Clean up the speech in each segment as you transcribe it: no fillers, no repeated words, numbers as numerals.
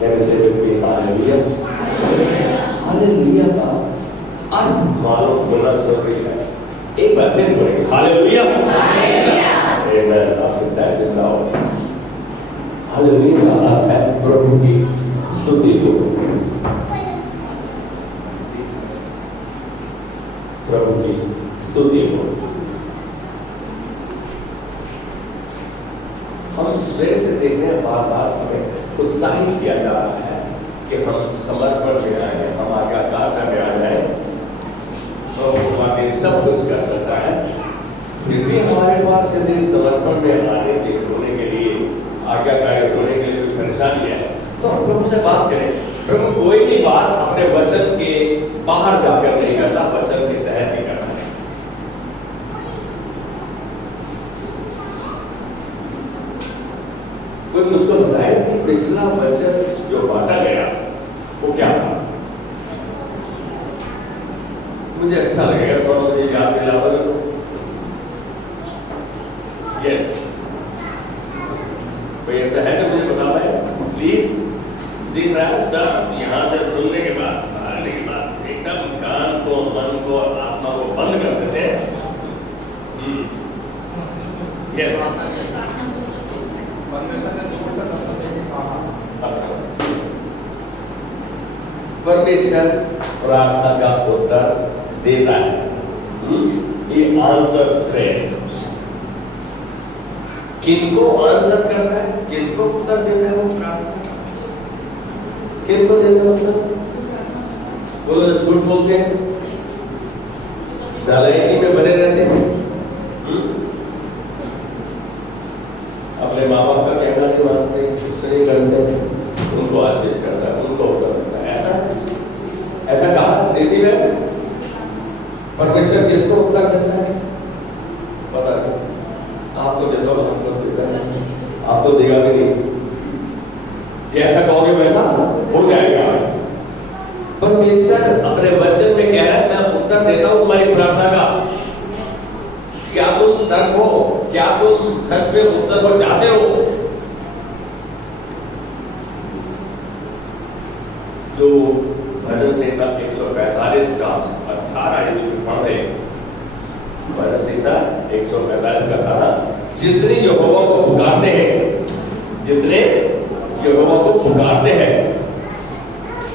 मेरे से व्यक्ति हालेलुया। हालेलुया का अर्थ मालूम होना जरूरी है। एक बार फिर बोलेंगे हालेलुया। आप कितना जिंदा हो। हालेलुया का अर्थ है प्रभु की स्तुति हो, प्रभु की स्तुति हो। हम सवेरे से देख रहे हैं, बार बार हमें उत्साहित किया जा रहा है कि हम समर्पण में आए हैं, हम आज्ञाकारिता में आ जाए तो वाकई सब कुछ कर सकता है। फिर भी हमारे पास यदि समर्पण में आने के होने के लिए, आज्ञाकारी होने के लिए परेशानी है तो हम प्रभु से बात करें। प्रभु कोई भी बात अपने वचन के बाहर जाकर नहीं करता, वचन के तहत ही करता है। कोई मुझको बताया कि पिछला वचन जो बांटा गया वो क्या था? मुझे अच्छा लगेगा थोड़ा मुझे याद दिलाओगे तो। यस, कोई ऐसा है तो मुझे बता पाए प्लीज। दिख रहा है सब यहाँ से सुनने के बाद, आने के बाद एकदम कान को, मन को, आत्मा को बंद कर देते हैं। यस, परमेश्वर प्रार्थना का उत्तर देता है। ये आंसर्स प्रेयर्स। किनको आंसर करता है, किनको उत्तर देता है वो प्रार्थना? किनको देता है उत्तर? वो झूठ बोलते हैं, नालायकी में बने रहते हैं, अपने माँ बाप का कहना नहीं मानते, कुछ नहीं करते, उनको आशीष करता है, उनको उत्तर देता है। ऐसा कहा ऋषि में परमेश्वर किसको उत्तर देता है? पता नहीं। आपको देता हूँ, हमको देता है, आपको देगा भी नहीं। जैसा कहोगे वैसा हो जाएगा। परमेश्वर अपने वचन में कह रहा है मैं उत्तर देता हूं तुम्हारी प्रार्थना का। क्या तुम सतर्क हो? क्या तुम सच में उत्तर को चाहते हो? जो भजन संहिता 145 का 18 यदि पढ़े, भजन संहिता 145 का 18, जितने यहोवा को पुकारते हैं, जितने यहोवा को पुकारते हैं,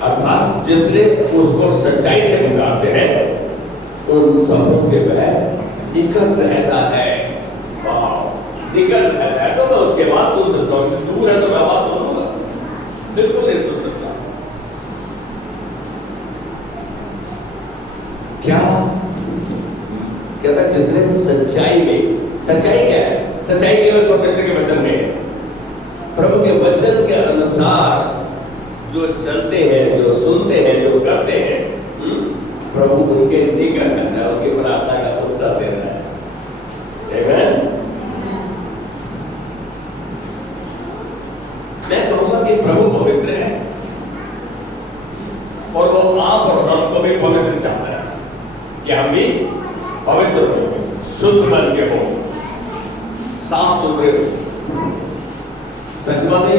अर्थात जितने उसको सच्चाई से पुकारते हैं, उन सबों के वह निकट रहता है। निकट रहता है तो मैं उसके बाद सुन सकता हूँ। दूर है तो मैं आवाज सुनूंगा? बिल्कुल नहीं सुन सकता। क्या कहता जितने सच्चाई में, सच्चाई क्या है? सच्चाई केवल परमेश्वर के वचन में, प्रभु के वचन के अनुसार जो चलते हैं, जो सुनते हैं, जो करते हैं, प्रभु उनके निकट रहता है, उनकी प्रार्थना का उत्तर दे रहा है। आमीन। मैं कहूंगा कि प्रभु पवित्र है और वो आप और हमको भी पवित्र चाहता है कि हम भी पवित्र हो, शुद्ध बन के हो, साफ सुथरे हो। सच बात है,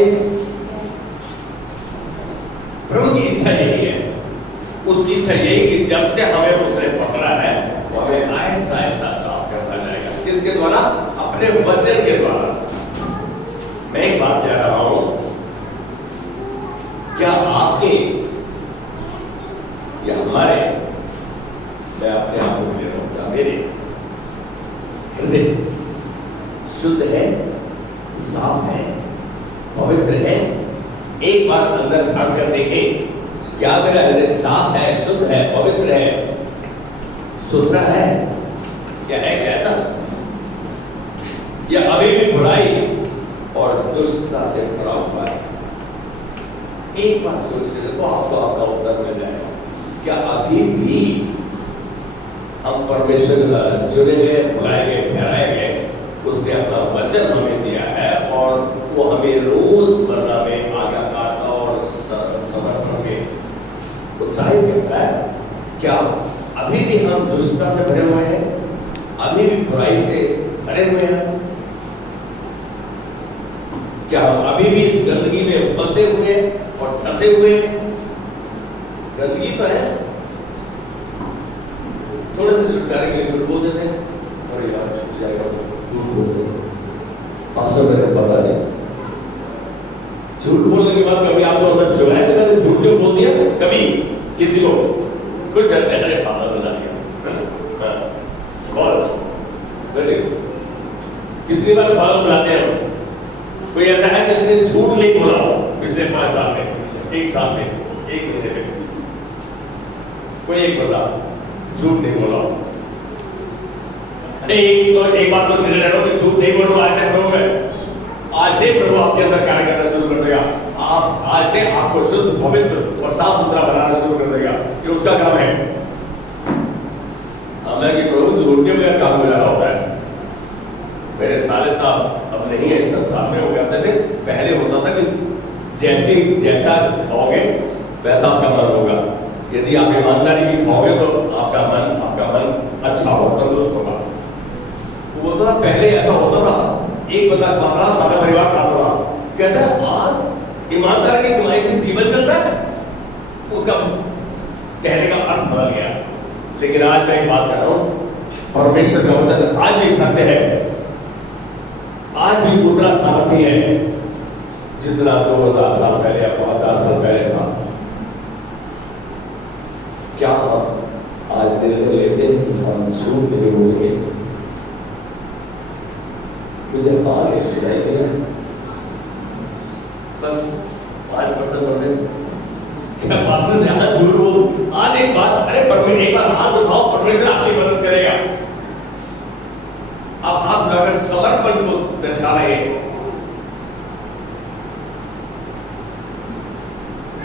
प्रभु की इच्छा यही है। उसकी इच्छा यही कि जब से हमें उसने पकड़ा है वो हमें आहिस्ता आहिस्ता साफ करता जाएगा। किसके द्वारा? अपने वचन के द्वारा। मैं एक बात कह रहा हूं, क्या आपके या हमारे, मैं अपने आप को ले रहा हूं, मेरे हृदय शुद्ध है, साफ है, पवित्र है? एक बार अंदर झांक कर देखें, क्या मेरा हृदय साफ है, शुद्ध है, पवित्र है, सुथरा है? क्या है कैसा? या अभी भी बुराई और दुष्टता से भरा हुआ है? एक बार सोच के देखो, आपको आपका उत्तर मिल जाएगा। क्या अभी भी हम परमेश्वर द्वारा चुने गए, बुलाए गए, ठहराए गए? उसने अपना वचन हमें दिया है और वो हमें रोजमर्रा में आज्ञाकारिता और समर्पण में उत्साहित करता है। क्या अभी भी हम दुष्टता से भरे हुए हैं? अभी भी बुराई से भरे हुए हैं? क्या हम अभी भी इस गंदगी में फंसे हुए हैं? और धसे हुए हैं, गंदगी तो है। थोड़े से छुटकारे के लिए झूठ बोल देते हैं, अरे यार छूट जाएगा, झूठ बोलते हैं, आसर मेरे पता नहीं। झूठ बोलने के बाद कभी आपको अंदर जो है कि मैंने झूठ क्यों बोल दिया, कभी किसी को खुश रहते हैं, अरे पागल बना दिया, बहुत वेरी गुड। कितनी बार पागल बुलाते हैं हम? कोई ऐसा है जिसने झूठ नहीं बोला हो पिछले 5 साल में, 1 साल में, 1 महीने में? कोई एक बता झूठ नहीं बोला हो? अरे एक बार तो मेरे डरो कि झूठ नहीं बोलूंगा, आज से प्रभु मैं, आज से प्रभु आपके अंदर कार्य करना शुरू कर देगा। आप आज से आपको शुद्ध, पवित्र और साफ सुथरा बनाना शुरू कर देगा। ये उसका काम है। हमें कि प्रभु झूठ के बगैर काम मिला होता है। मेरे साले साहब अब नहीं है इस संसार में, वो कहते थे पहले होता था कि जैसा खाओगे वैसा आपका मन होगा। यदि आप ईमानदारी की खाओगे तो आपका मन अच्छा होगा, तंदुरुस्त होगा। वो तो पहले ऐसा होता था, एक बंदा खाता, सारा परिवार खाता था। कहता है आज ईमानदार की कमाई से जीवन चलता है, उसका कहने का अर्थ बदल गया। लेकिन आज मैं एक बात कर रहा हूं, परमेश्वर का वचन आज भी सत्य है, आज भी उतना सामर्थ्य है जितना 2000 साल पहले या 5000 साल पहले था। क्या हम आज निर्णय लेते हैं कि हम झूठ नहीं बोलेंगे? मुझे हाँ नहीं सुनाई दिया, बस 5% बंदे क्या पास्टर ने आज झूठ बोल, आज एक बात, अरे परमेश्वर एक बार हाथ उठाओ, परमेश्वर आपकी मदद करेगा। आप हाथ उठाकर समर्पण को दर्शा रहे हैं।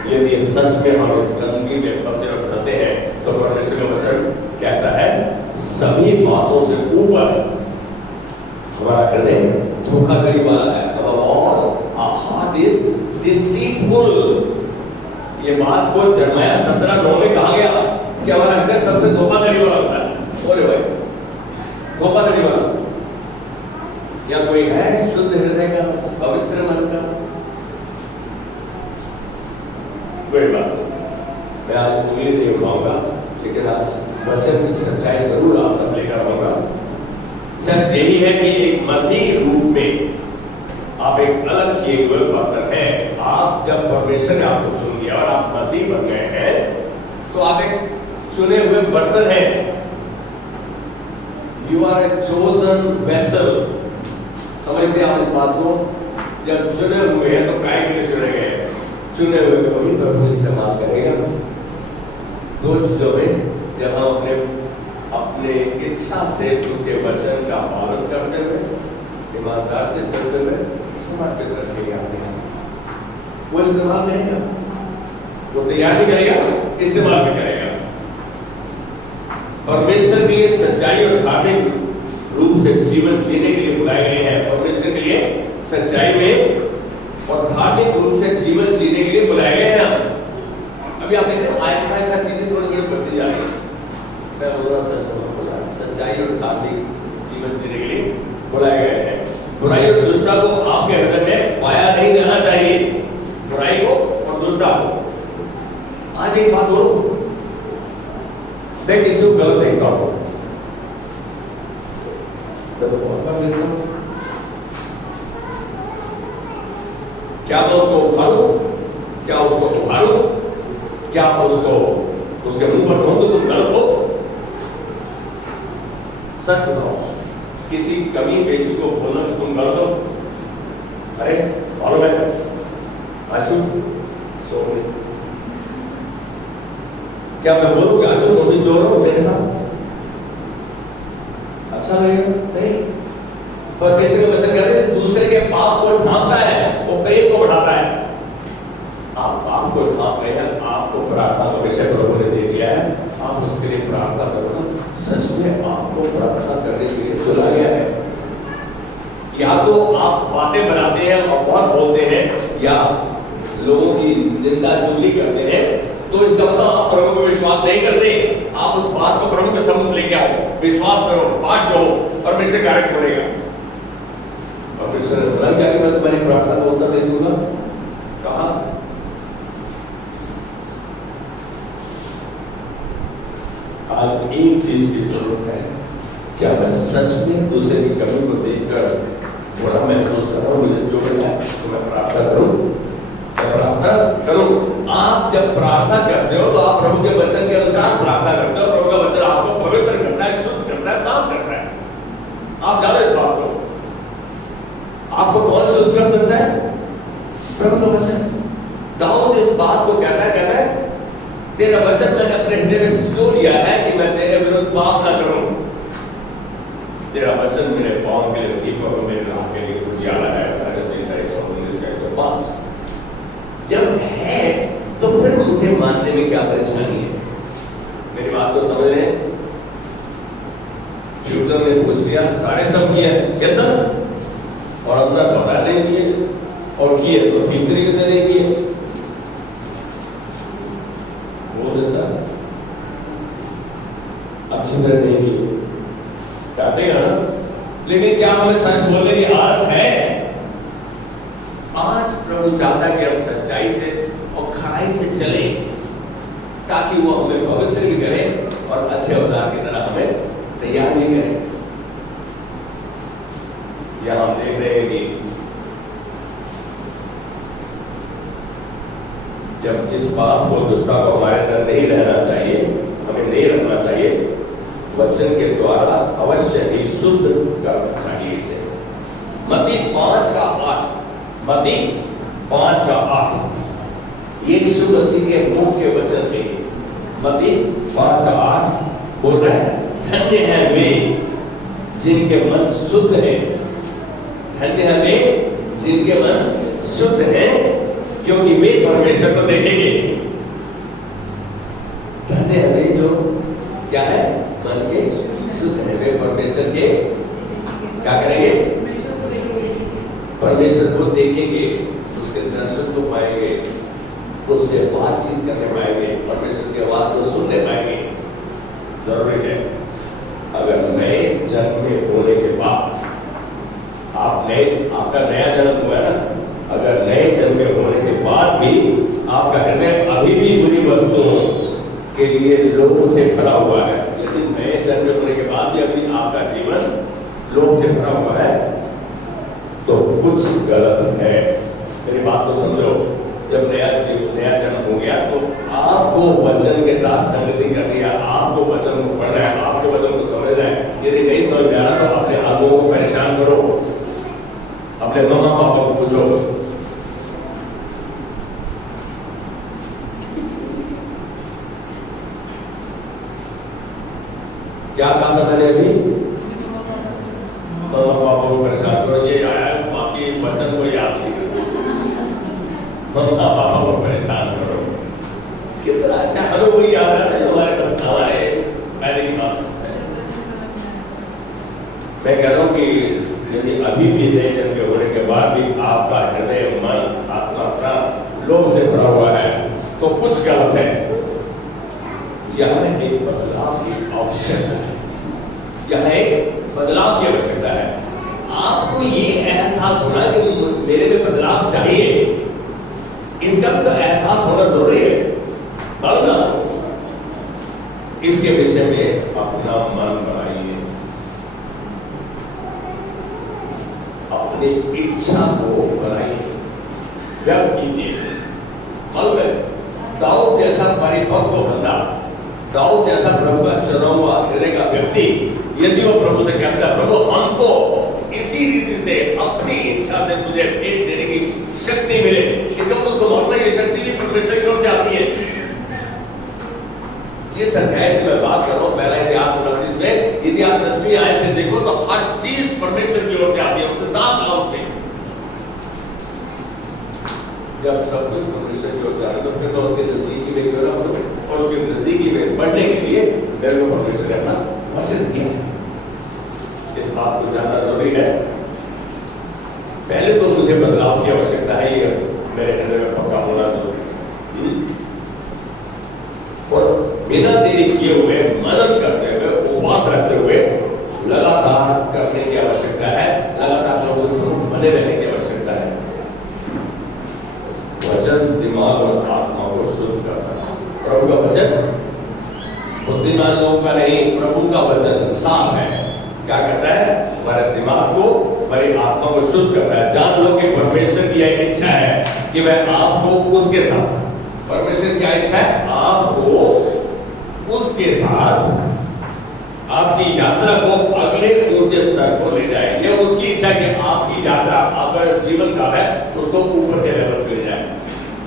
यदि सच में हम इस गंदगी में फंसे और फंसे हैं तो परमेश्वर का वचन कहता है सभी बातों से ऊपर हमारा हृदय धोखाधड़ी वाला है। Above all, our heart is deceitful। ये बात को यिर्मयाह 17:9 में कहा गया कि हमारा हृदय सबसे धोखाधड़ी वाला होता है। बोले भाई, धोखाधड़ी वाला या कोई है शुद्ध हृदय का, पवित्र मन का? कोई बात नहीं, मैं आज उंगली नहीं उठाऊंगा, लेकिन आज वचन की सच्चाई जरूर आप तक लेकर आऊंगा। सच यही है कि एक मसीह रूप में आप एक अलग किए हुए बर्तन है। आप जब परमेश्वर ने आपको चुन लिया और आप मसीह बन गए हैं तो आप एक चुने हुए बर्तन हैं। You are a chosen vessel. समझते आप इस बात को? जब चुने हुए हैं तो काय के लिए चुने गए? चुने हुए को ही प्रभु इस्तेमाल करेगा। 2 चीजों में, जब हम अपने इच्छा से उसके वचन का पालन करते हुए, ईमानदार से चलते हुए, समर्पित रखेंगे अपने आप, वो इस्तेमाल करेगा। वो तैयार भी करेगा, इस्तेमाल भी करेगा। परमेश्वर के लिए सच्चाई और धार्मिक रूप से जीवन जीने के लिए बुलाए गए हैं। परमेश्वर के लिए सच्चाई में और धार्मिक रूप से जीवन जीने के लिए बुलाए गए हैं हम। अभी आप देख रहे हैं आहिस्ता आहिस्ता चीजें थोड़ी थोड़ी बढ़ती जा रही है। मैं बोल रहा सच बोला, सच्चाई और धार्मिक जीवन जीने के लिए बुलाए गए हैं। बुराई और दुष्टा को आपके हृदय में पाया नहीं जाना चाहिए, बुराई को और दुष्टा को। आज एक बात बोलो, मैं किसी को गलत देखता हूं, मैं तो बहुत बार देखता हूं। क्या मैं उसको उखाड़ूं? क्या उसको उखाड़ूं? क्या उसको उसके मुंह पर कहूं तो तुम गलत हो? सच बताओ, किसी कमी पेशी को बोलना कि तुम गलत हो? अरे मालूम है आशु सो गई, क्या मैं बोलूं कि आशु तुम भी चोर हो मेरे साथ? अच्छा लगेगा? नहीं। परमेश्वर का वचन कहते हैं दूसरे के पाप को ढांपता है वो प्रेम को बढ़ाता है। आप पाप को ढांप रहे हैं, आपको प्रार्थना का विषय प्रभु ने दे दिया है, आप उसके लिए प्रार्थना करो ना। सच में आपको प्रार्थना करने के लिए चुना गया है। या तो आप बातें बनाते हैं और बहुत बोलते हैं, या लोगों की निंदा चुगली करते हैं, तो इसका मतलब आप प्रभु को विश्वास नहीं करते। आप उस बात को प्रभु के सम्मुख लेके आओ, विश्वास करो, बात जो परमेश्वर कार्य करेगा। परमेश्वर ने बोला क्या कि मैं तुम्हारी प्रार्थना का उत्तर नहीं दूंगा? कहा आज एक चीज की जरूरत है, क्या मैं सच में दूसरे की कमी को देखकर बुरा महसूस कर रहा हूँ? मुझे जो मिला है तो मैं प्रार्थना करूँ, मैं प्रार्थना करूँ। आप जब प्रार्थना करते हो तो आप प्रभु के वचन के अनुसार प्रार्थना करते हो। प्रभु का वचन आपको पवित्र करता है, शुद्ध करता है, साफ करता है। आप जानो इस बात को। आपको कौन शुद्ध कर सकता है? प्रभु का वचन। दाऊद इस बात को कहता है तेरा वचन मैंने अपने हृदय में सजो लिया है कि मैं तेरे विरुद्ध पाप ना करूं। तेरा वचन मेरे पांव के लिए दीपक और मेरे राह के लिए उजियाला है। जब है तो फिर मुझे मानने में क्या परेशानी है? मेरी बात को समझ रहे हैं? ट्यूटर ने पूछ लिया, सारे सब किए ये सब, और अंदर पता नहीं किए, और किए तो ठीक तरीके से नहीं किए। अच्छी तरह नहीं किए, डांटेगा ना। लेकिन क्या हमें सच बोलने की आदत है? आज प्रभु चाहता है कि हम सच्चाई से और खराई से चले, ताकि वो हमें पवित्र भी करे और अच्छे अवतार की तरह हमें तैयार भी करे। यहां हम देख रहे हैं कि जब इस पाप को, दुष्टता को हमारे अंदर नहीं रहना चाहिए, हमें नहीं रखना चाहिए, वचन के द्वारा अवश्य ही शुद्ध करना चाहिए इसे। मत्ती 5:8, मत्ती 5:8 यीशु मसीह के मुख के वचन थे। मत्ती 5:8 बोल रहे हैं, धन्य है वे जिनके मन शुद्ध है, धन्य है वे जिनके मन शुद्ध है, क्योंकि वे परमेश्वर को देखेंगे। धन्य है वे जो क्या है? मन के शुद्ध है, वे परमेश्वर के क्या करेंगे? परमेश्वर को देखेंगे, उसके दर्शन को पाएंगे, उससे बातचीत करने पाएंगे, परमेश्वर की आवाज को सुनने पाएंगे। जरूरी है, अगर नए जन्म में होने के बाद आपका नया जन्म हुआ है ना, अगर नए जन्म में होने के बाद भी आपका हृदय अभी भी बुरी वस्तुओं के लिए लोभ से भरा हुआ है, लेकिन नए जन्म होने के बाद भी अभी आपका जीवन लोभ से भरा हुआ है, तो कुछ गलत है। मेरी बात को समझो। जब नया जन्म हो गया तो आपको वचन के साथ संगति करनी है, आपको वचन को पढ़ना है, आपको वचन को समझना है। यदि नहीं समझ में आ रहा तो अपने आदमियों को परेशान करो, अपने मामा पापा को पूछो। क्या कहा था मैंने अभी? मामा पापा को परेशान करो, ये आया, बाकी वचन को याद नहीं करते। मामा पापा को परेशान करो। कितना अच्छा, हमें वही याद रहता है जो हमारे पास हमारे पहले की बात है। मैं कह रहा हूँ कि यदि अभी भी नए जन्म के होने के बाद भी आपका हृदय, मन, आत्मा प्राण लोभ से भरा हुआ है तो कुछ गलत है। यहाँ एक बदलाव की आवश्यकता है, यहाँ एक बदलाव की आवश्यकता है। आपको ये एहसास होना कि मेरे में बदलाव चाहिए, इसका भी तो एहसास होना जरूरी है, मालूम ना? इसके विषय में अपना मन बनाइए, अपनी इच्छा को बनाइए, व्यक्त कीजिए। मालूम है, दाऊद जैसा परिपक्व बंदा, दाऊद जैसा प्रभु का चुना हुआ हृदय का व्यक्ति, यदि वो प्रभु से कहता है, प्रभु हमको इसी रीति से अपनी इच्छा से तुझे भेंट देने की शक्ति मिले, इसका तो उसको मानता है, ये शक्ति भी परमेश्वर की ओर से आती है। जिस अध्याय से मैं बात कर रहा हूँ, पहला इतिहास 29 में, यदि आप 10वीं आयत से देखो तो हर चीज परमेश्वर की ओर से आती है, उसके साथ आओ उसमें। जब सब कुछ परमेश्वर की ओर से आ रहा है तो फिर मैं उसके नजदीकी में क्यों ना बढ़ूं, और उसके नजदीकी में बढ़ने के लिए मेरे को परमेश्वर ने अपना वचन दिया है। इस बात को जानना जरूरी है। पहले तो मुझे बदलाव की आवश्यकता है, ये मेरे हृदय में पक्का होना जरूरी है। और बिना देरी किए हुए, मनन करते हुए, उपवास रखते हुए लगातार करने की आवश्यकता है, लगातार प्रभु से बने रहने की आवश्यकता है। वचन दिमाग और आत्मा को शुद्ध करता है। प्रभु का वचन बुद्धिमान लोगों का नहीं, प्रभु का वचन साफ है। क्या करता है? हमारे दिमाग को, हमारी आत्मा को शुद्ध करता है। जान लो कि परमेश्वर की यह इच्छा है कि वह आपको उसके साथ, परमेश्वर की क्या इच्छा है? आपको उसके साथ आपकी यात्रा को अगले ऊंचे स्तर को ले जाए। ये उसकी इच्छा है कि आपकी यात्रा, आपका जीवन काल है, उसको ऊपर के लेवल पे ले जाए,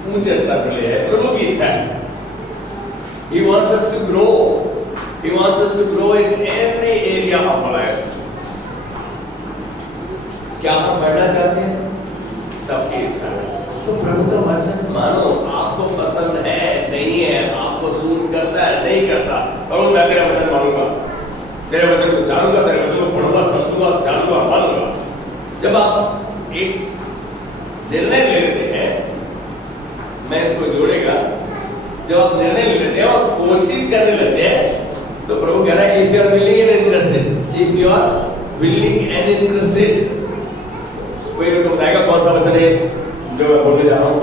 ऊंचे स्तर पर ले जाए। प्रभु की इच्छा है। He wants us to grow. He wants us to grow in every area of our life. क्या हम बढ़ना चाहते हैं? सबकी इच्छा है। तो प्रभु का वचन मानो। आपको पसंद है, नहीं है, आपको सूट करता है, नहीं करता, प्रभु मैं तेरा वचन मानूंगा, तेरे वचन को जानूंगा, तेरे वचन को पढ़ूंगा, समझूंगा, जानूंगा, मानूंगा। जब आप एक निर्णय ले लेते हैं, मैं इसको जोड़ेगा, जब आप निर्णय ले लेते हैं और कोशिश करने लगते हैं, तो प्रभु कह रहा है if you are willing and interested, if you are willing and interested. कोई मेरे को बताएगा कौन सा वचन है जो मैं बोलने जा रहा हूँ?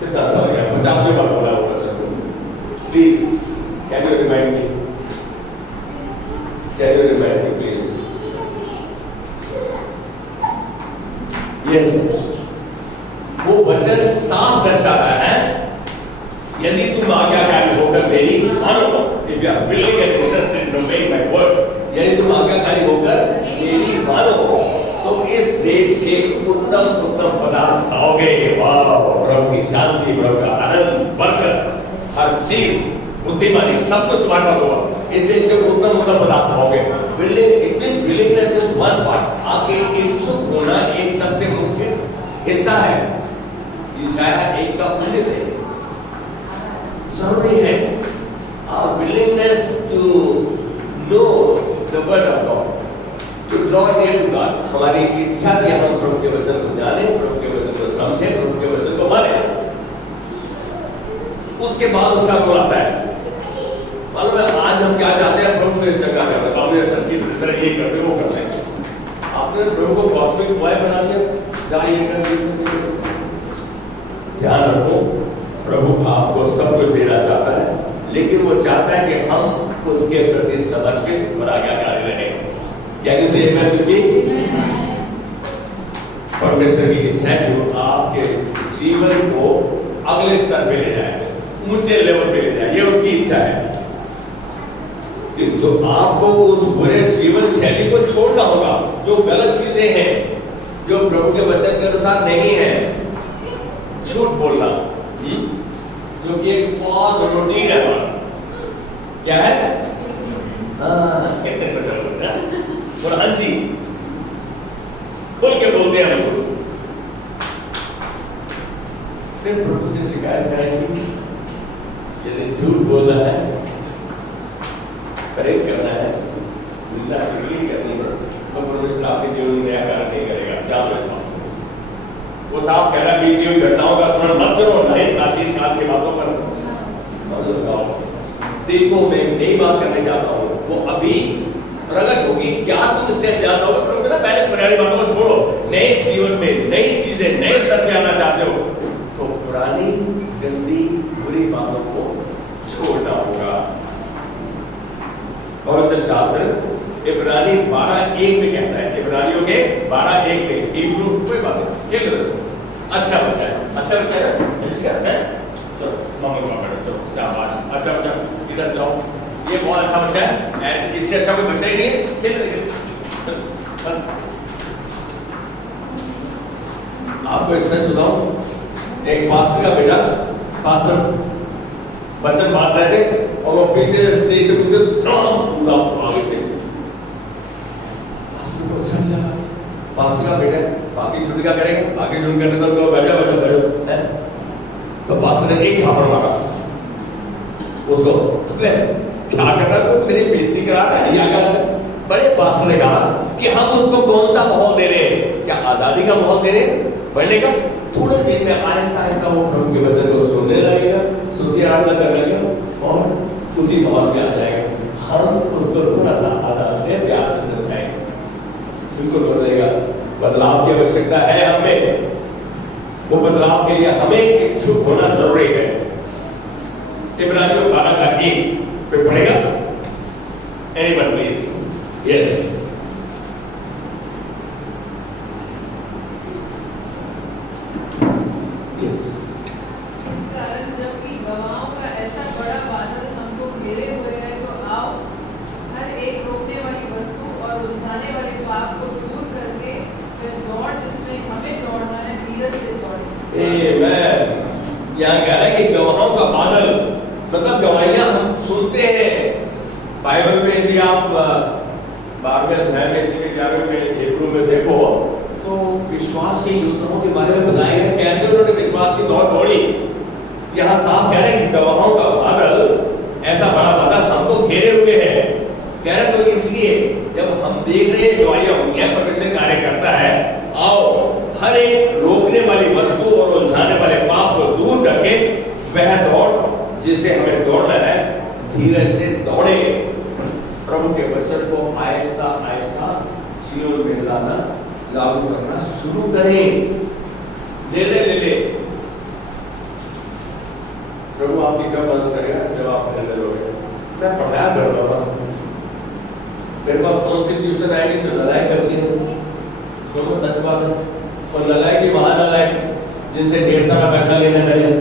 कितना अच्छा लग गया, 50वें बार बोला वो वचन को। Please can you remind me, can you remind me please? Yes, वो वचन साफ दर्शा रहा है, यदि तुम आज्ञाकारी होकर मेरी मानो, if you are willing and interested to obey my word, यदि तुम आज्ञाकारी होकर मेरी मानो, तो इस देश के उत्तम उत्तम पदार्थ खाओगे। वाह, प्रभु की शांति, प्रभु का आनंद, बरकत, हर चीज, बुद्धिमानी, सब कुछ तुम्हारे पास होगा। इस देश के उत्तम उत्तम पदार्थ खाओगे। Willingness is one part. आपके इच्छुक होना एक सबसे मुख्य हिस्सा है। यशायाह 1:19 है, जरूरी है our willingness to know the word of God, to draw near to God। हमारी इच्छा कि हम प्रभु के वचन को जाने, प्रभु के वचन को समझे, प्रभु के वचन को माने। उसके बाद उसका रोल आता है। मालूम है आज हम क्या चाहते हैं? प्रभु को चंगा करना, आपने तरक्की तरह ये करते वो कर सकते। आपने प्रभु को कॉस्मिक बॉय बना दिया, जहाँ ये कर। ध्यान रखो, प्रभु आपको सब कुछ देना चाहता है, लेकिन वो चाहता है कि हम उसके प्रति समर्पित और आज्ञाकारी रहें। यानी से परमेश्वर की इच्छा है कि वो आपके जीवन को अगले स्तर पे ले जाए, ऊंचे लेवल पे ले जाए। ये उसकी इच्छा है। किंतु आपको उस बुरे जीवन शैली को छोड़ना होगा, जो गलत चीजें हैं, जो प्रभु के वचन के अनुसार नहीं है। झूठ बोलना, जो कि एक बहुत रूटीन है हमारा। क्या है? कितने प्रचार होता है और हाँ जी खोल के बोलते हैं हम। फिर प्रभु से शिकायत करेंगे, यदि झूठ बोलना है, करेक्ट करना है, निंदा चुगली करनी है, तो परमेश्वर आपके जीवन में नया कार्य नहीं करेगा। जान लो, वो साहब कह रहा बीती हुई घटनाओं का स्मरण मत करो, नए प्राचीन काल की बातों पर देखो। मैं नई बात करने जाता हूँ, वो अभी प्रकट होगी। क्या तुम इससे अनजान रहोगे? प्रभु कहता पुरानी बातों को छोड़ो, नए जीवन में नई चीजें, नए स्तर पे आना चाहते हो, तो पुरानी गंदी बुरी बातों को छोड़ना होगा। पवित्र शास्त्र इब्रानी 12:1 में कहता है, इब्रानियों के 12:1 में, हिब्रू कोई बात नहीं, क्या करो? अच्छा बच्चा है, अच्छा बच्चा है, चलो मम्मी पापा चलो शाबाश, अच्छा बच्चा इधर जाओ, ये बहुत अच्छा बच्चा है, ऐसे इससे अच्छा कोई बच्चा ही नहीं है, खेल बस। आपको एक सच बताऊं, एक पास्टर का बेटा पास्टर बसन बांध रहे थे और वो पीछे स्टेज से कूदे, कूदा आगे से। पास्टर को अच्छा लगा, पास्टर का बेटा, बाकी छुट्टी क्या करेंगे, बाकी छुट्टी करने तो उनको बैठो बैठो बैठो है। तो पास्टर ने एक थापड़ मारा उसको, क्या कर रहा है, तो मेरी बेइज्जती करा रहा है, क्या कर रहा है। बड़े पास्टर ने कहा कि हम उसको कौन सा माहौल दे रहे हैं, क्या आजादी का माहौल दे रहे हैं पढ़ने का? थोड़े दिन में आहिस्ता आहिस्ता वो प्रभु के वचन को सुनने लगेगा, स्तुति आराधना करने लगेगा और उसी माहौल में आ जाएगा। हम उसको थोड़ा सा आदत में प्यार से समझाएंगे, बिल्कुल बोल देगा। बदलाव की आवश्यकता है हमें, वो बदलाव के लिए हमें इच्छुक होना जरूरी है। इब्रानियों 12:1 पे पढ़ेगा, Anyone, please? Yes. Yes. इस कारण जबकि गवाहों का ऐसा बड़ा बादल हमको घेरे हुए है, तो आओ हर एक रोकने वाली वस्तु और उलझाने वाले पाप को दूर करके फिर दौड़ जिसमें हमें दौड़ना है, धीरज से दौड़ें। Amen. यहाँ कह रहा है कि गवाहों का बादल, मतलब गवाहियां हम सुनते हैं बाइबल में। यदि आप 12वें अध्याय में से 11वें में हिब्रू में देखो तो विश्वास के योद्धाओं के बारे में बताया है कैसे उन्होंने विश्वास की दौड़ दौड़ी। यहाँ साफ कह रहे हैं कि गवाहों का बादल, ऐसा बड़ा बादल हमको घेरे हुए है। कह रहे तो इसलिए जब हम देख रहे हैं गवाहियां हुई हैं, परमेश्वर कार्य करता है, आओ हर एक रोकने वाली वस्तु और उलझाने वाले पाप को दूर करके वह दौड़ जिसे हमें दौड़ना है, धीरज से दौड़े। प्रभु के वचन को आहिस्ता आहिस्ता जीवन में लाना, लागू करना शुरू करें। ले ले प्रभु आपकी कब मदद करेगा जब आप निर्णय लोगे। मैं पढ़ाया कर रहा था, मेरे पास कॉन्स्टिट्यूशन आएगी तो नलायक अच्छी है, सुनो सच बात है। और नलायक ही महानलायक जिनसे ढेर सारा पैसा लेने लगे,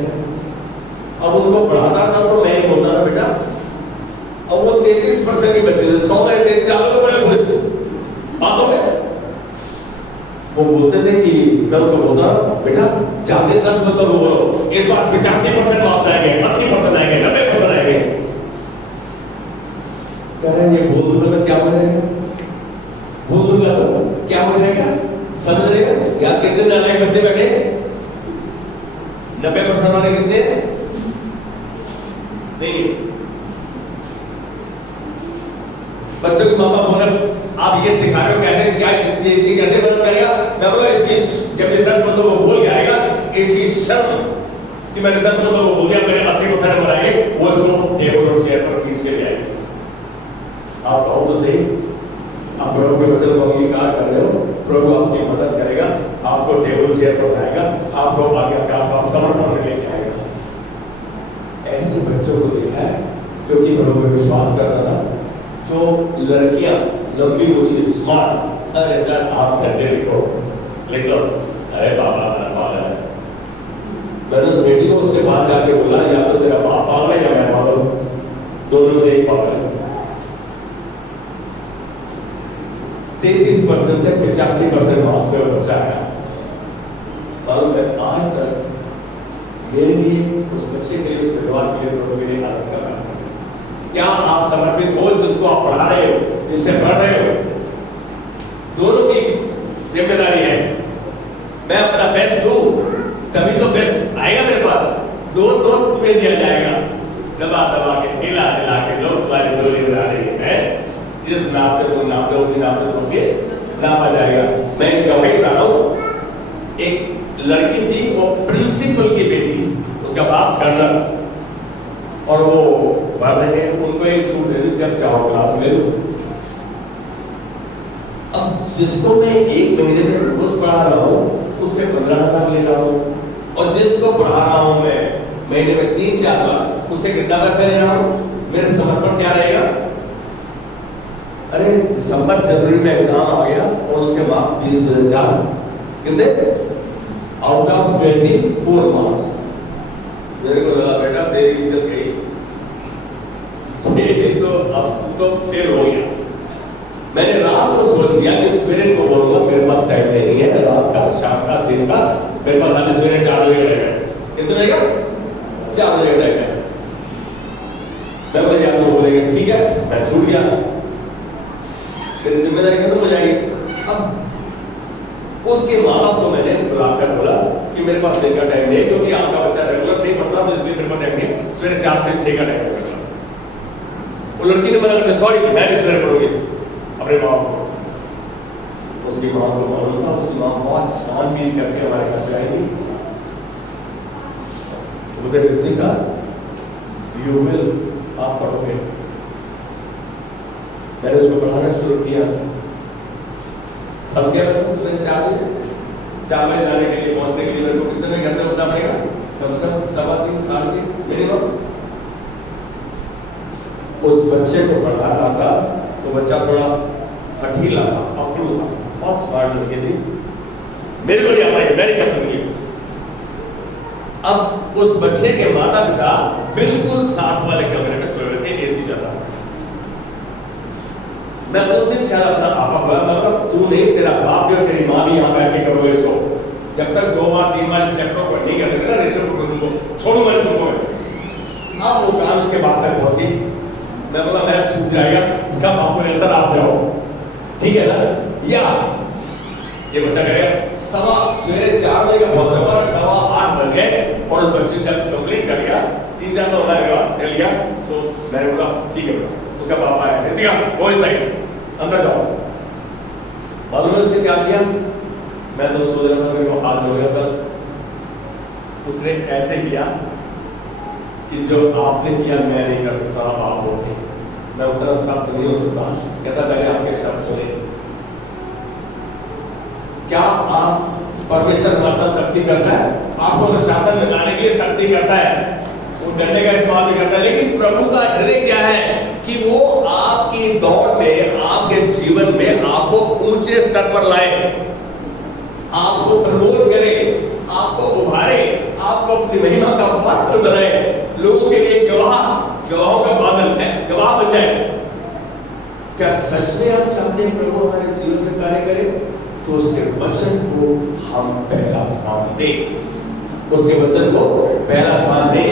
अब उनको पढ़ाता था तो मैं ही बोलता था बेटा, अब वो 33% के बच्चे 100 में 33 आ गए, बड़े खुश पास हो गए। वो बोलते थे कि मैं उनको बोलता बेटा जाते 10 मतलब बोलो, इस बार 85% मार्क्स आएंगे, 80% आएंगे, 90% आएंगे। कह रहे ये बोल दूंगा तो क्या हो जाएगा, बोल दूंगा तो क्या हो जाएगा, समझ रहे हो? या कितने नालायक बच्चे बैठे, 90% वाले कितने नहीं। बच्चों के माँ बाप बोले आप ये सिखा रहे हो, कहते हैं क्या इसकी कैसे मदद करेगा। मैं बोला इसकी जब ये 10 मतलब वो बोल के आएगा, इसकी शर्म कि मैंने 10 मतलब वो बोल दिया, मेरे 80% नंबर आएंगे, वो इसको टेबल और चेयर पर खींच के ले आएंगे। आप कहो तो सही, आप प्रभु के वचन को अंगीकार कर रहे हो, प्रभु आपकी मदद करेगा, आपको टेबल चेयर पर लाएगा, आपको आज्ञाकार का समर्पण में लेके आएगा। ऐसे बच्चों को देखा है क्योंकि प्रभु में विश्वास करता था। जो लड़कियां लंबी ऊंची स्मार्ट, अरे सर आप घंटे लिखो, अरे पापा मेरा पागल है। मैंने उस बेटी को उसके बाहर जाके बोला या तो तेरा बाप पागल है या मैं पागल, दोनों से एक पागल है। 33% से 85% मार्क्स पे बच्चा आया। और मैं आज तक मेरे लिए, उस बच्चे के लिए, उस परिवार के लिए, प्रभु के लिए आनंद कर रहा हूं। क्या आप समर्पित हो जिसको आप पढ़ा रहे हो, जिससे पढ़ रहे हो? दोनों की जिम्मेदारी है। मैं अपना बेस्ट दूं तभी तो बेस्ट आएगा मेरे पास। दो तुम्हें दिया जाएगा, दबा दबा के हिला हिला के लोग तुम्हारी झोली में डालेंगे। है जिस नाम से तुम नापते हो उसी नाम से तुमसे नापा जाएगा। मैं एक गवाही बता रहा हूं। एक लड़की थी, वो प्रिंसिपल की बेटी, उसका बाप कर्नल, और वो पढ़ रहे हैं, उनको एक छूट दे दी जब चाहो क्लास ले लो। अब जिसको मैं 1 महीने में रोज पढ़ा रहा हूँ उससे 15,000 ले रहा हूँ, और जिसको पढ़ा रहा हूँ मैं महीने में 3-4 बार, उससे कितना पैसा ले रहा हूँ? मेरा समर्पण क्या रहेगा? अरे दिसंबर जनवरी में एग्जाम आ गया और उसके मार्क्स 20,004, कितने आउट ऑफ 24 मार्क्स। मेरे को लगा बेटा तेरी इज्जत गई, तो अब तो फेल हो गया। मैंने रात को सोच लिया कि सवेरे को बोलूंगा मेरे पास टाइम नहीं है, रात का, शाम का, दिन का, मेरे पास अभी सवेरे 4 बजे टाइम है। कितने बजे का? 4 बजे टाइम है। मैं बोले या तो बोलेंगे ठीक है, मैं छूट गया, मेरी जिम्मेदारी खत्म हो जाएगी। अब उसके माँ बाप को मैंने बुलाकर बोला कि मेरे पास दिन का टाइम नहीं है, क्योंकि आपका बच्चा रेगुलर नहीं पढ़ता, तो इसलिए मेरे पास टाइम नहीं है, सवेरे 4 से 6 का टाइम है मेरे पास। वो लड़की ने मना कर दिया, सॉरी मैं नहीं सवेरे पढ़ूंगी अपने माँ को। उसकी माँ को मालूम था, उसकी माँ बहुत छानबीन करके हमारे घर पे आएगी। उधर रितिका यू विल, आप पढ़ोगे। मैंने उसको पढ़ाना शुरू किया, फंस गया मैं। सुबह 4 बजे जाने के लिए, पहुंचने के लिए मेरे को कितने में घर से उठना पड़ेगा? कम से कम 3.25 साल मिनिमम। उस बच्चे को पढ़ा रहा था वो बच्चा थोड़ा हठीला था, अकड़ू था, बहुत स्मार्ट लड़के थे, मेरे को नहीं आता है, मैंने कसम लिया। अब उस बच्चे के माता पिता बिल्कुल साथ वाले कमरे में सोए हुए थे, एसी चल रहा। मैं उस दिन शायद अपना आपा हुआ, मतलब तू नहीं, तेरा बाप भी और तेरी माँ भी यहाँ बैठ के करोगे इसको, जब तक 2 बार 3 बार चैप्टर को नहीं करते ना ऋषभ को छोड़ूंगा नहीं तुमको। अब वो काम उसके बाद तक पहुंची, मैं बोला मैं छूट जाएगा, उसका बाप को सर आप जाओ, ठीक है ना। या ये बच्चा करेगा सवेरे 4 बजे का पहुंचा, 7:15 बज गए और उस बच्चे जब कंप्लीट कर लिया 3-4 में होना कर लिया, तो मैंने बोला ठीक है बेटा। उसका पापा है, रितिका गो इनसाइड, अंदर जाओ। मालूम है उसने क्या किया? मैं तो सोच रहा था मेरे को हाथ जोड़ेगा सर, उसने ऐसे किया कि जो आपने किया मैं नहीं कर सकता, आप हो नहीं, मैं उतना सख्त नहीं हो सकता। कहता मैंने आपके शब्द सुने। क्या आप परमेश्वर हमारे साथ सख्ती करता है? आपको अनुशासन में लाने के लिए सख्ती करता है, वो डंडे का इस्तेमाल भी करता है, लेकिन प्रभु का हृदय क्या है कि वो आपकी दौड़ में, आपके जीवन में आपको ऊंचे स्तर पर लाए, आपको प्रमोट करे, आपको उभारे, आपको अपनी महिमा का पात्र बनाए, लोगों के लिए गवाहों का बादल है, गवाह बन जाए। क्या सच में आप चाहते हैं प्रभु हमारे जीवन में कार्य करे? तो उसके वचन को हम पहला स्थान दें, उसके वचन को पहला स्थान दें।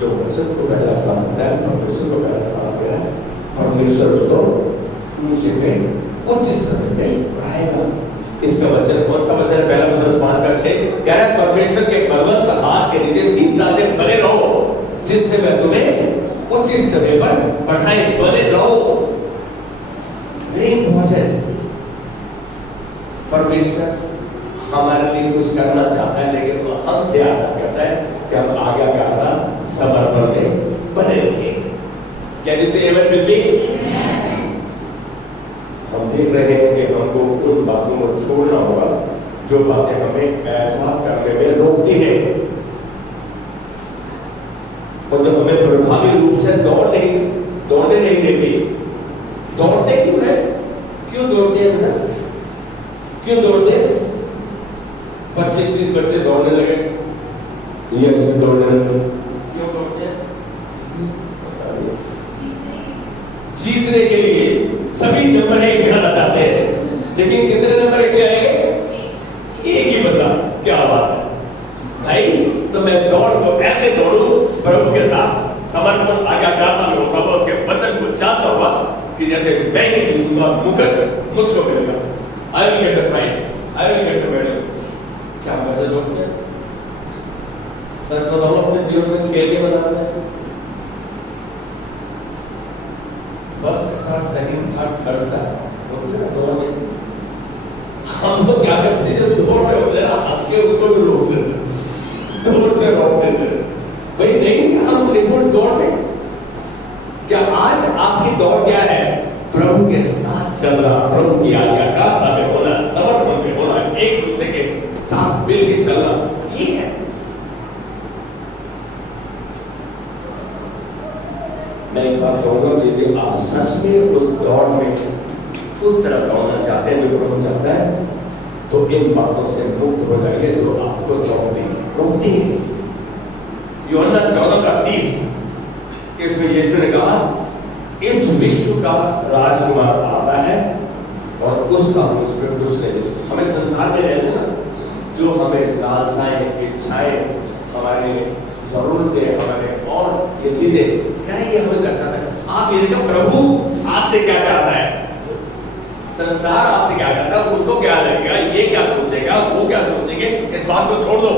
जो वचन को पहला स्थान देता है, परमेश्वर को पहला स्थान दे रहा है, परमेश्वर उसको नीचे में उच्च समय में बढ़ाएगा। इसका वचन कौन सा वचन है? पहला पत्रस 5:6 कह रहा है परमेश्वर के बलवंत हाथ के नीचे दीनता से बने रहो, जिससे मैं तुम्हें उचित समय पर बढ़ाए, बने रहो। Very important. परमेश्वर हमारे लिए कुछ करना चाहता है, लेकिन वो हमसे आशा करता है कि हम आगे आगे समर्पण में बने रहे। कैन यू से आमेन विद मी? हम देख रहे हैं कि हमको उन बातों को छोड़ना होगा जो बातें हमें ऐसा करने में रोकती है, और जो हमें प्रभावी रूप से दौड़ने नहीं देती। दौड़ते क्यों है? क्यों दौड़ते हैं बेटा? क्यों दौड़ते? 25-30 बच्चे दौड़ने लगे, दौड़ने लगे, क्यों दौड़ते हैं? जीतने के लिए। सभी नंबर 1 मिलाना चाहते हैं, लेकिन कितने नंबर 1 पे आएंगे? एक ही बंदा। क्या बात है भाई? तो मैं दौड़ को ऐसे दौड़ूं प्रभु के साथ, समर्पण आज्ञाकारिता में होता हुआ, उसके वचन को जानता हुआ कि जैसे मैं ही जीतूंगा, मुकुट मुझको मिलेगा, I will get the prize, I will get the medal. क्या मजे दौड़ते हैं? सच बताओ, अपने जीवन में खेल के बताना है। First star, second, third star होती है दौड़ में। हम लोग क्या करते हैं जब दौड़ रहे होते हैं, हंस के उसको भी रोक देते, दौड़ से रोक देते भाई। नहीं, हम निपुण दौड़ में। क्या आज आपकी दौड़ क्या है? प्रभु के साथ चलना, प्रभु की आज्ञाकारिता में होना, समर्पण में होना, एक दूसरे के साथ मिल के चलना, ये है। मैं एक बात कहूंगा कि यदि आप सच में उस दौड़ में उस तरह दौड़ना चाहते हैं जो प्रभु चाहता है, तो इन बातों से मुक्त हो जाइए जो आपको दौड़ में रोकती है। यूहन्ना 14:30 इसमें यीशु ने कहा, इस विश्व का राजकुमार आता है और उसका मुझ पर कुछ नहीं। हमें संसार में रहना, जो हमें लालसाएं, इच्छाएं, हमारे जरूरतें, हमारे और ये चीजें करेंगे, हमें कर सकता है। आप ये देखो प्रभु आपसे क्या चाहता है, संसार आपसे क्या चाहता है, उसको क्या लगेगा, ये क्या सोचेगा, वो क्या सोचेंगे, इस बात को छोड़ दो।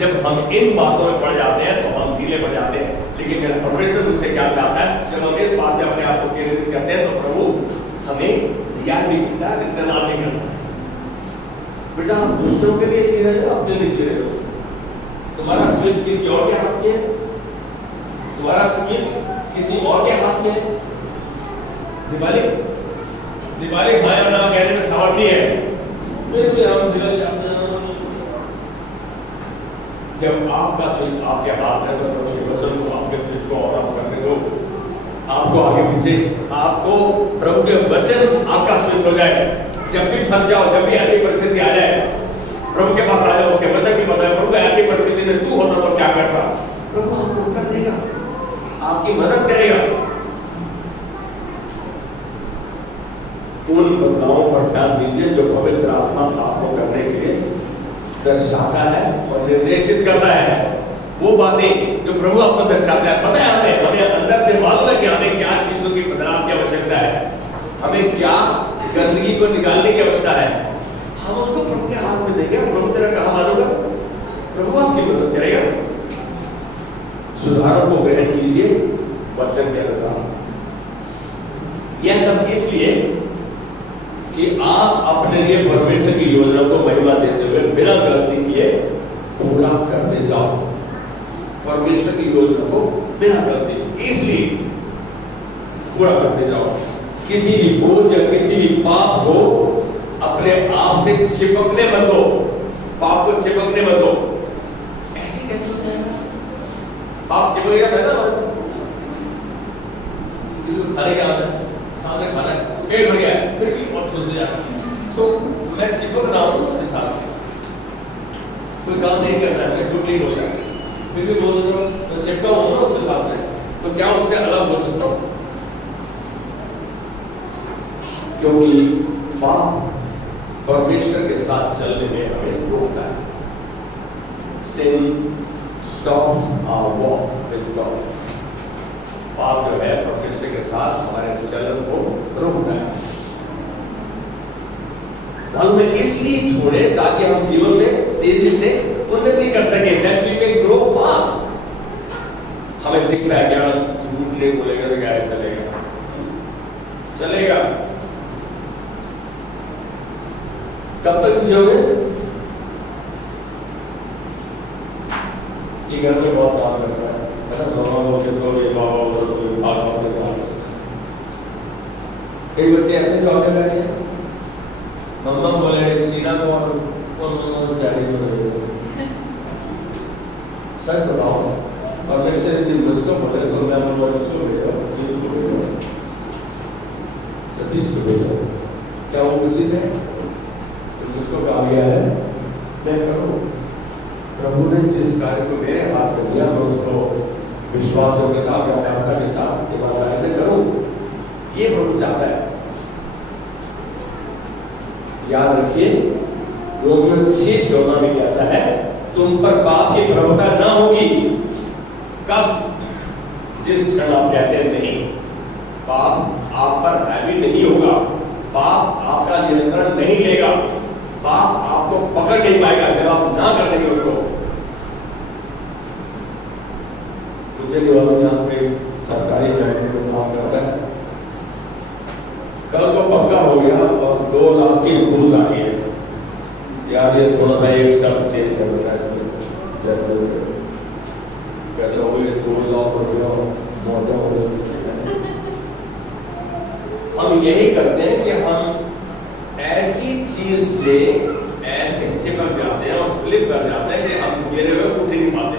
जब हम इन बातों में पड़ जाते हैं तो हम ढीले पड़ जाते हैं, लेकिन मेरा परमेश्वर मुझसे क्या चाहता है, जब हम इस बात में अपने आप को केंद्रित करते हैं तो प्रभु हमें तैयार भी करता है, इस्तेमाल भी करता है। बेटा आप दूसरों के लिए जी रहे हो, अपने लिए जी रहे हो। तुम्हारा स्विच किसी और के हाथ में है, तुम्हारा स्विच किसी और के हाथ में है। दिवाली हाँ या ना कहने में सामर्थ्य है, हम दिवाली जाते हैं। जब आपका स्विच आपके हाथ में, तो प्रभु के वचन को आपके स्विच को ऑन ऑफ करने दो। आपको आगे पीछे, आपको प्रभु के वचन आपका स्विच हो जाए। जब भी फंस जाओ, जब भी ऐसी परिस्थिति आ जाए, प्रभु के पास आ जाओ, उसके वचन के पास आ जाओ। प्रभु ऐसी परिस्थिति में तू होता तो क्या करता? प्रभु आपको उत्तर देगा, आपकी मदद करेगा। उन बदलावों पर ध्यान दीजिए जो पवित्र आत्मा आपको करने के लिए दर्शाता है और निर्देशित करता है। वो बातें जो प्रभु आपको दर्शाता है, पता है हमें अंदर से मालूम है कि हमें क्या चीजों की बदलाव की आवश्यकता है, हमें क्या गंदगी को निकालने की आवश्यकता है। हम उसको प्रभु के हाथ में देंगे। प्रभु तेरा कहा मालूम है, प्रभु आपकी मदद करेगा। सुधारों को ग्रहण कीजिए वचन के अनुसार। यह सब इसलिए कि आप अपने लिए परमेश्वर की योजना को महिमा देते हुए बिना गलती किए पूरा करते जाओ। परमेश्वर की योजना को बिना गलती इसलिए पूरा करते जाओ। किसी भी बोझ या किसी भी पाप को अपने आप से चिपकने मत दो। पाप को चिपकने मत दो। ऐसे कैसे हो जाएगा? पाप चिपक जाता है ना। किसी को खाने का आता है, सामने खाना है, पेट भर गया है, फिर भी और ठूस जाता है, तो मैं चिपक रहा हूं उसके साथ। कोई काम नहीं करता है, मैं झूठ नहीं बोल रहा, फिर भी बोल देता हूं, तो चिपका हूं ना उसके साथ में, तो क्या उससे अलग हो सकता हूं? क्योंकि पाप परमेश्वर के साथ चलने में हमें रोकता है। Sin stops our walk with God. पाप जो है परमेश्वर के साथ हमारे चलन को रोकता है। हम इसलिए छोड़े ताकि हम जीवन में तेजी से उन्नति कर सके। That we may grow fast. हमें दिख रहा है क्या झूठ नहीं बोलेगा तो क्या है, चलेगा चलेगा। कब तक जियोगे? ये घर में बहुत काम करता है ना। मामा बोलते तो ये बाबा बोलते तो ये बाप बोलते तो। कई बच्चे ऐसे जो आगे बैठे हैं, मम्मा बोले सीना को और सच बताओ, परमेश्वर यदि मुझको बोले तो मैं मम्मा इसको भेजो, जीतू को भेजो, सतीश को भेजो, क्या वो उचित है? मुझको कहा गया है मैं करूं। प्रभु ने जिस कार्य को मेरे हाथ में दिया मैं उसको विश्वास योग्यता व्यापार के साथ ईमानदारी से करूं। ये प्रभु चाहता है। याद रखिए, रोमियो 6:14 में कहता है तुम पर पाप की प्रभुता न होगी। कब? जिस क्षण आप कहते हैं नहीं, पाप आप पर हावी नहीं होगा, पाप आपका नियंत्रण नहीं लेगा, पाप आपको पकड़ नहीं पाएगा जब आप ना कर देंगे उसको। मुझे नहीं मालूम यहाँ पे सरकारी बैंक में काम करता है, कल को पक्का हो गया और 2 लाख की घूस आ रही है। यार ये थोड़ा सा एक शब्द चेंज कर देना इसमें, कहते हो ये 2 लाख रुपया मौजा हो गया। हम यही करते हैं कि हम ऐसी चीज से ऐसे चिपक जाते हैं और स्लिप कर जाते हैं कि हम गिरे हुए उठ नहीं पाते,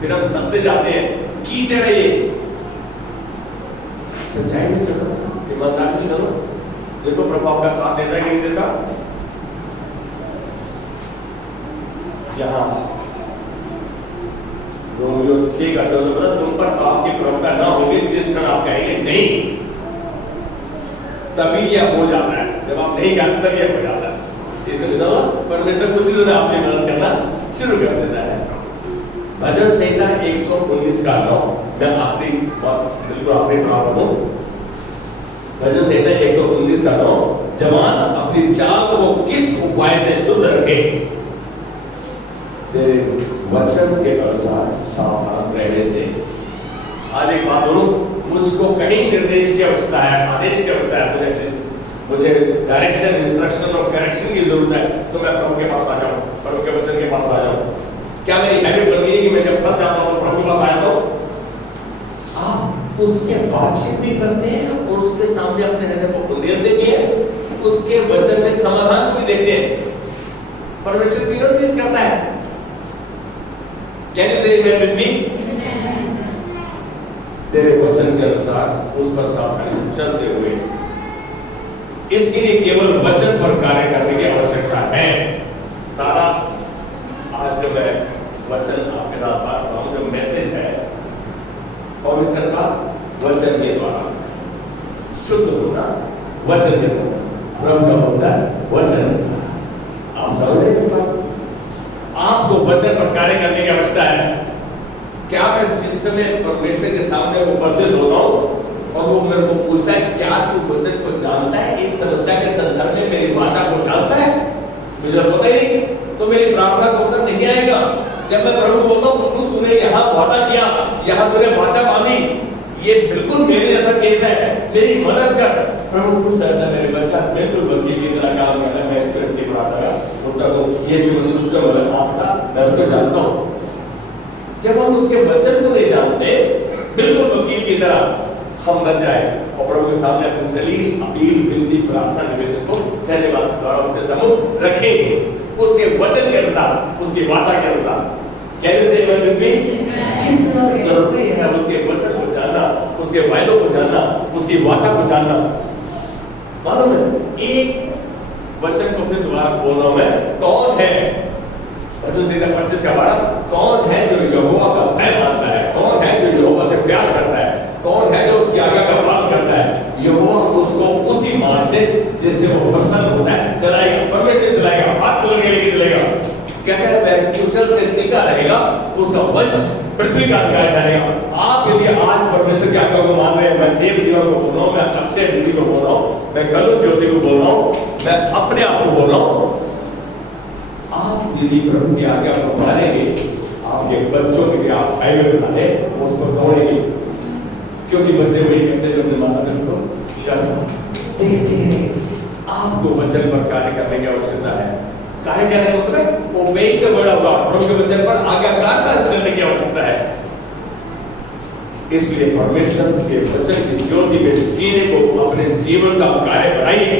फिर हम फंसते जाते हैं। कीचड़ है ये। सच्चाई में चलो, ईमानदारी से चलो। देखो प्रभु आपका साथ देता है कि नहीं देता। यहाँ रोमियो 6 का 14 बोला तुम पर पाप की प्रभुता ना होगी। जिस क्षण आप कहेंगे नहीं, तभी यह हो जाता है। जब आप नहीं कहते तभी यह हो जाता है। इसलिए परमेश्वर उसी समय आपकी मदद करना शुरू कर देता है। भजन संहिता 119 का 9, मैं आखिरी बिल्कुल आखिरी पढ़ा रहा हूं। भजन संहिता 119 का 9, जवान अपनी चाल को किस उपाय से शुद्ध रखे, तेरे वचन के अनुसार सावधान रहने से। आज एक बात बोलूं, मुझको कहीं निर्देश की आवश्यकता है, आदेश की आवश्यकता है, मुझे डायरेक्शन, इंस्ट्रक्शन और करेक्शन की जरूरत है, तो मैं प्रभु के पास आ जाऊं, प्रभु के वचन के पास आ जाऊं। क्या मेरी हैबिट बन गई है कि मैं जब फंस जाता हूं तो प्रभु के पास आ जाता हूं? आप उससे बातचीत भी करते हैं और उसके सामने अपने हृदय को खोलते भी हैं, उसके वचन में समाधान भी देखते हैं। परमेश्वर तीनों चीज करता है। Can you say amen with me? तेरे वचन के अनुसार उस पर सावधानी से चलते हुए, इसके लिए केवल वचन पर कार्य करने की आवश्यकता है। सारा आज जो मैं वचन आपके साथ बात कर रहा हूं, जो मैसेज है पवित्रता वचन के द्वारा, शुद्ध होना वचन के द्वारा, प्रभु का होता है वचन के द्वारा। आप समझ रहे हैं इस बात? आपको वचन पर कार्य करने की आवश्यकता है। क्या मैं जिस समय परमेश्वर के सामने वो उपस्थित होता हूँ और वो मेरे को पूछता है क्या तू वचन को जानता है, इस समस्या के संदर्भ में मेरी भाषा को जानता है, मुझे पता ही नहीं, तो मेरी प्रार्थना का उत्तर नहीं आएगा। जब मैं प्रभु को बोलता हूँ तूने यहाँ वादा किया, यहाँ तूने वाचा मांगी, ये बिल्कुल मेरे जैसा केस है, मेरी मदद कर। प्रभु पूछ रहा था मेरे बच्चा बिल्कुल वकील की तरह काम कर रहा है, मैं इसको इसकी प्रार्थना का उत्तर दूं, यीशु मसीह उससे मदद आपका, मैं उसको जानता हूँ। जब हम उसके वचन को नहीं जानते, बिल्कुल वकील की तरह हम बन जाए और प्रभु के सामने अपनी दलील, अपील, विनती, प्रार्थना, निवेदन को धन्यवाद के द्वारा उसके सम्मुख रखेंगे, उसके वचन के अनुसार, उसकी भाषा के अनुसार। कहने से कितना जरूरी है उसके वचन को जानना, उसके वायदों को जानना, उसकी वाचा को जानना। मालूम है एक वचन को फिर दोबारा बोल रहा हूं मैं, कौन है 25 का 12, कौन है जो यहोवा का भय मानता है, कौन है जो यहोवा से प्यार करता है, कौन है जो उसकी आज्ञा का पालन करता है, यहोवा उसको उसी मार्ग से जिससे वो प्रसन्न होता है चलाएगा, परमेश्वर चलाएगा, हाथ पकड़ के लेके चलेगा। कहता है वह कुशल से टिका रहेगा, उसका वंश पृथ्वी का अधिकार करेगा। आप यदि आज परमेश्वर की आज्ञा को मान रहे हैं, मैं देव जीवन को बोल रहा हूँ, मैं अक्षय नीति को बोल रहा हूँ, मैं कलुष ज्योति को बोल रहा हूँ, मैं अपने आप को बोल रहा हूँ, आप यदि प्रभु की आज्ञा को मानेंगे, आपके बच्चों के लिए आप हाईवे बनाए वो उस पर दौड़ेंगे, क्योंकि बच्चे वही करते जो अपने माता पिता को करना देखते हैं। आपको वचन पर कार्य करने की आवश्यकता है। कार्य करने का मतलब obeying the word of God, प्रभु के वचन पर आज्ञाकारिता चलने की आवश्यकता है। इसलिए परमेश्वर के वचन की ज्योति में जीने को अपने जीवन का कार्य बनाइए।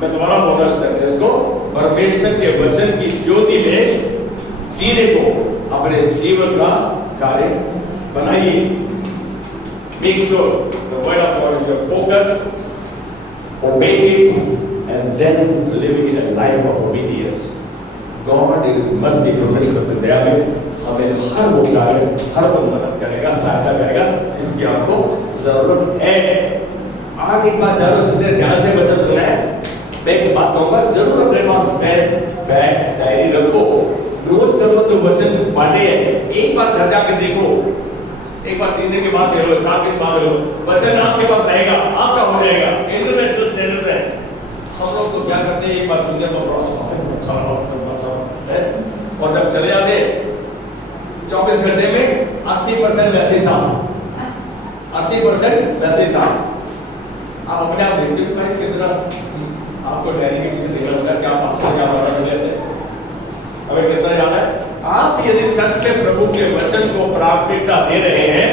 मैं दोबारा बोल रहा हूं इसको, परमेश्वर के वचन की ज्योति में जीने को अपने जीवन का कार्य बनाइए। Make sure the word of God is your focus, obeying it, and then living in a life of obedience. God in His mercy, परमेश्वर अपने दया में हमें हर वो कार्य, हर वो मदद करेगा, सहायता करेगा जिसकी आपको जरूरत है। आज एक बात जानो, जिसने ध्यान से वचन सुना है, मैं एक बात कहूँगा, जरूर अपने पास पेन, बैग, डायरी रखो, नोट करो तो वचन बांटे हैं। एक बार घर जाके देखो, एक बार 3 दिन के बाद देखो, 7 दिन बाद देखो, वचन आपके पास रहेगा, आपका हो जाएगा। इंटरनेशनल स्टैंडर्ड्स है। हम लोग तो क्या करते हैं, एक बार सुनने पर बड़ा अच्छा है, और जब चले जाते 24 घंटे में 80% वैसे साफ, 80% वैसे साफ। आप अपने आप देखते हो कितना आपको डायरी के पीछे देखना होता है, क्या पास क्या बना लेते हैं, हमें कितना जाना है। आप यदि सच में प्रभु के वचन को प्राथमिकता दे रहे हैं,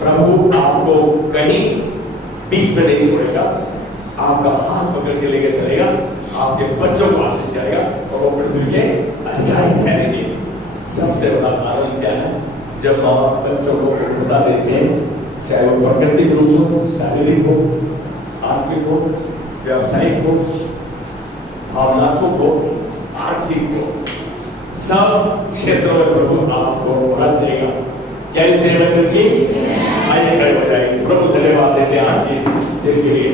प्रभु आपको कहीं बीच में नहीं छोड़ेगा, आपका हाथ पकड़ के लेके चलेगा, आपके बच्चों को आशीष करेगा और वो पृथ्वी के अधिकारी ठहरेंगे। सबसे बड़ा आनंद क्या है, जब माँ बाप बच्चों को खुदा देते हैं, चाहे वो प्राकृतिक रूप हो, शारीरिक हो, आत्मिक हो, व्यावसायिक हो, भावनात्मक हो, आर्थिक हो, सब क्षेत्रों में प्रभु आपको बढ़त देगा। क्या इसे आइए खड़े हो जाएंगे। प्रभु धन्यवाद देते हैं आज के इस दिन के लिए,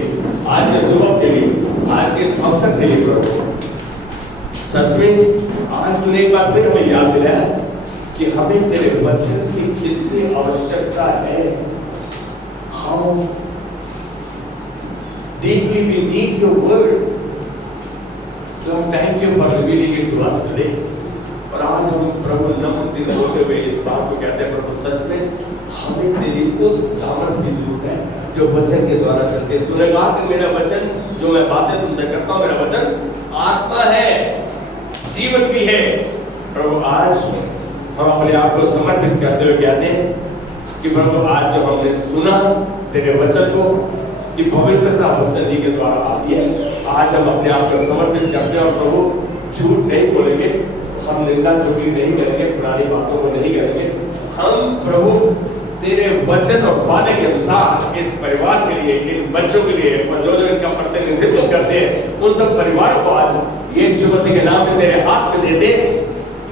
आज के सुबह के लिए, आज के इस अवसर के लिए। प्रभु सच में आज तूने एक बार फिर हमें याद दिलाया कि हमें तेरे वचन की कितनी आवश्यकता है। How deeply we need your word. So thank you for revealing it to us today. और आज हम प्रभु नम्र दिल होते हुए इस बात को कहते हैं, प्रभु सच में हमें तेरी उस सामर्थ्य की जरूरत है जो वचन के द्वारा चलते हैं। तूने कहा कि मेरा वचन जो मैं बातें तुमसे करता हूँ, मेरा वचन आत्मा है, जीवन भी है। प्रभु आज हम अपने आप को समर्पित करते हुए कहते हैं कि प्रभु आज जो हमने सुना तेरे वचन को, कि पवित्रता वचन के द्वारा आती है, आज हम अपने आप को समर्पित करते हैं और प्रभु झूठ नहीं बोलेंगे, हम निंदा चुगली नहीं करेंगे, पुरानी बातों को नहीं करेंगे। हम प्रभु तेरे वचन और वादे के अनुसार इस परिवार के लिए, इन बच्चों के लिए और जो इनका प्रतिनिधित्व करते हैं, उन सब परिवारों को आज यीशु मसीह के नाम में तेरे हाथ में देते,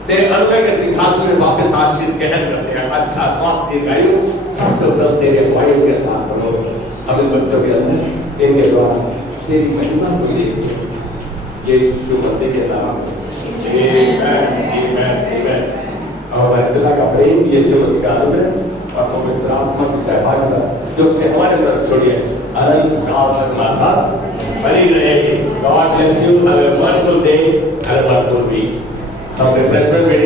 तेरे अनुग्रह के सिंहासन में वापस आशीष ग्रहण करते हैं। अच्छा स्वास्थ्य दीर्घायु सबसे उत्तम तेरे वायु के साथ बनो। हम इन बच्चों के अंदर इनके द्वारा तेरी महिमा को देखते यीशु मसीह के नाम में। आमीन, आमीन। और अल्लाह का प्रेम, यीशु मसीह का अनुग्रह और पवित्र आत्मा की सहभागिता जो उसने हमारे अंदर छोड़ी है, अनंत काल तक हमारे साथ बनी रहेगी। God bless you. Have a wonderful day and a wonderful week. Some refreshment waiting.